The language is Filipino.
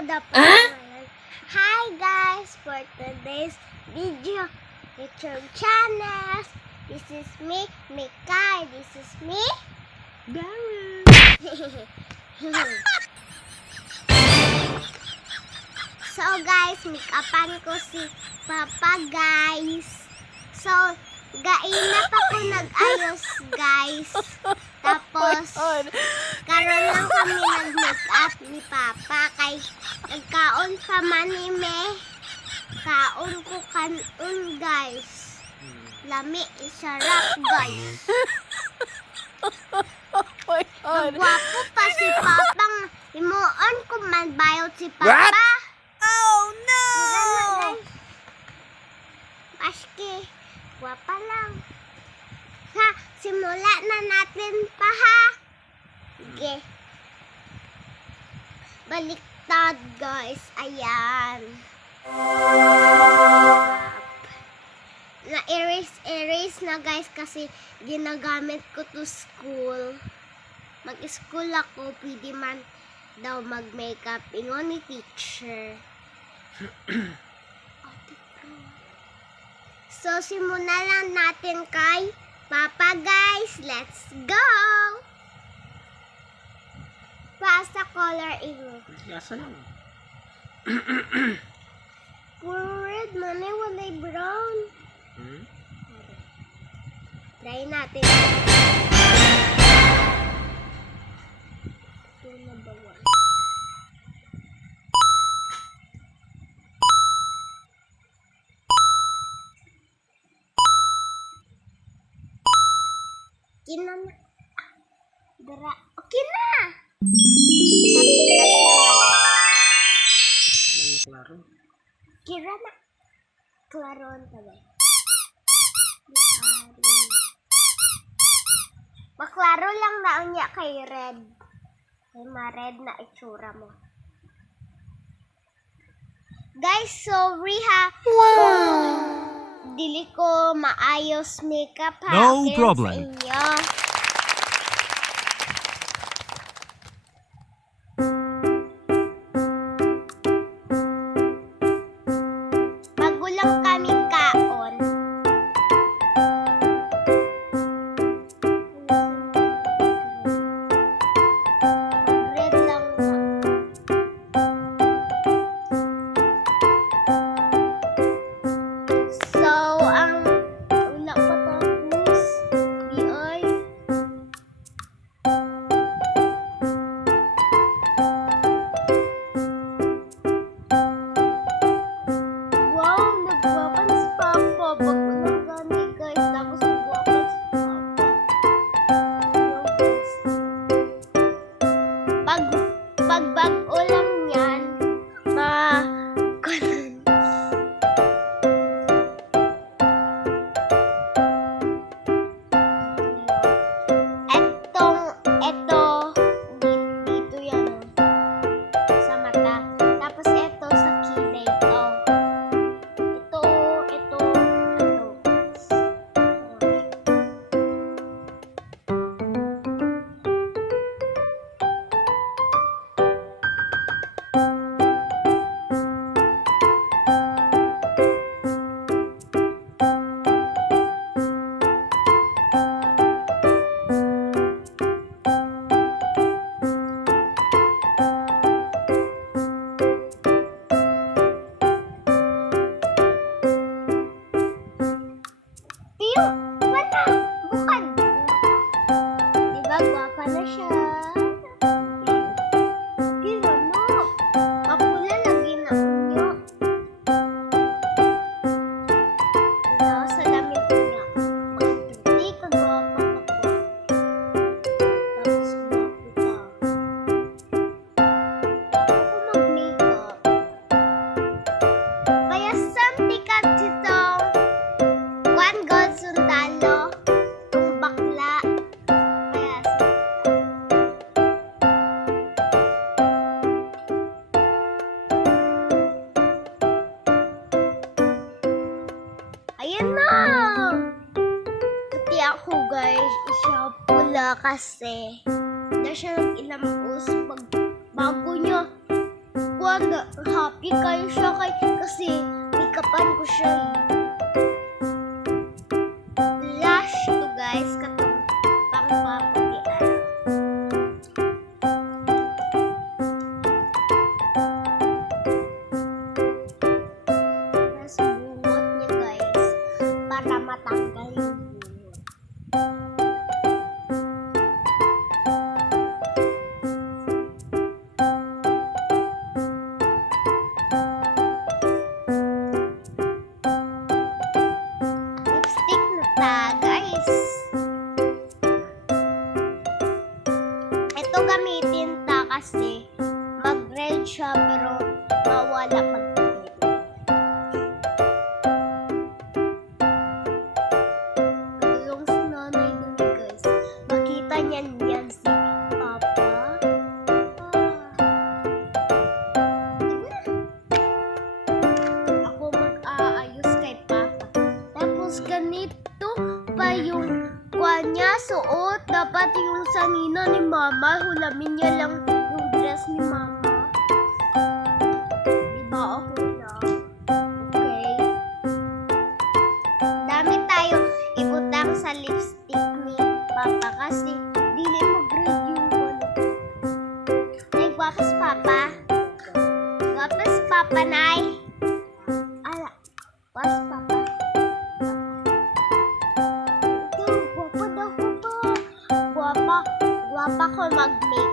Hi guys, for today's video, YouTube channel. This is me, Mikay. This is me, Darren. So guys, make-upan ko si Papa guys. So, gainat ako nag-ayos guys. Tapos, karon lang kami nag-make-up ni Papa kay nagkaon pa manime. Kaon ko kanon guys. Lami, isarap guys. Nagwapo pa si Papang imuon ko man bayot si Papa. What? Oh no! Paski, guwapa lang. Ha, simula na natin pa ha. Sige. Baliktad guys, ayan. Na-erase na guys kasi ginagamit ko to school. Mag-school ako, pwede man daw mag-makeup. Ingon ni teacher. So, simulan lang natin kay Papa guys. Let's go! Pasa color imo. Lasa lang. Puro red, manay walay brown. Try natin. Ito na bawa. Kina na. Dara. Okay na! Klaro. Kira na. Klaron tabi. Maklaro lang na niya kay red. Kay ma-red na itsura mo. Guys, sorry ha. Wow! Dili ko maayos makeup ha. No Against problem. Inyo. Bago lang kami kaon. Mag-red lang na. So, ang wala pa tapos. Di ay. Wow, nagwapan si Papa. Bago lang kami guys. Tapos nagwapan si Papa. Wow, guys. Pag bago lang yan, ganun. Dito yan sa mata. Tapos eto sa kilay to. Ito. Tiyo, wala. Bukad. Diba, gwapa na siya. Kira mo. Kapula lagi na unyo. Diba, sa lamig niya. Hindi ka gwapa ako. Tapos gwapo ka. Gwapo ko mag-makeup. Kaya santi ka sitong Juan God Sundalo, ang bakla. Kaya ayan na! Pati ako guys, siya pula kasi. Na siya nag-ilamos pag bago niya. happy kayo siya kasi pikapan ko siya eh. Lash to guys, katong pangpaputian. Tapos bungot niya guys, para matanggal yung bungot. Lipstick na ta, guys. Ito gamitin ta kasi mag-red siya pero mawala pag yung nanay dun guys. Makita niyan yan si Papa. Ako mag-aayos kay Papa. Tapos ganito pa yung kuha niya suot. Dapat yung sanina ni Mama, hulamin niya lang yung dress ni Mama. Diba ako lang? Okay. Dami tayo ibutang sa lipstick ni Papa kasi dili mo grade yung ano. Nay, guwapas Papa. Guwapas Papa, Nay. Ala, guwapas Papa. Ito, guwapa daw ko pa. Guwapa ko mag-make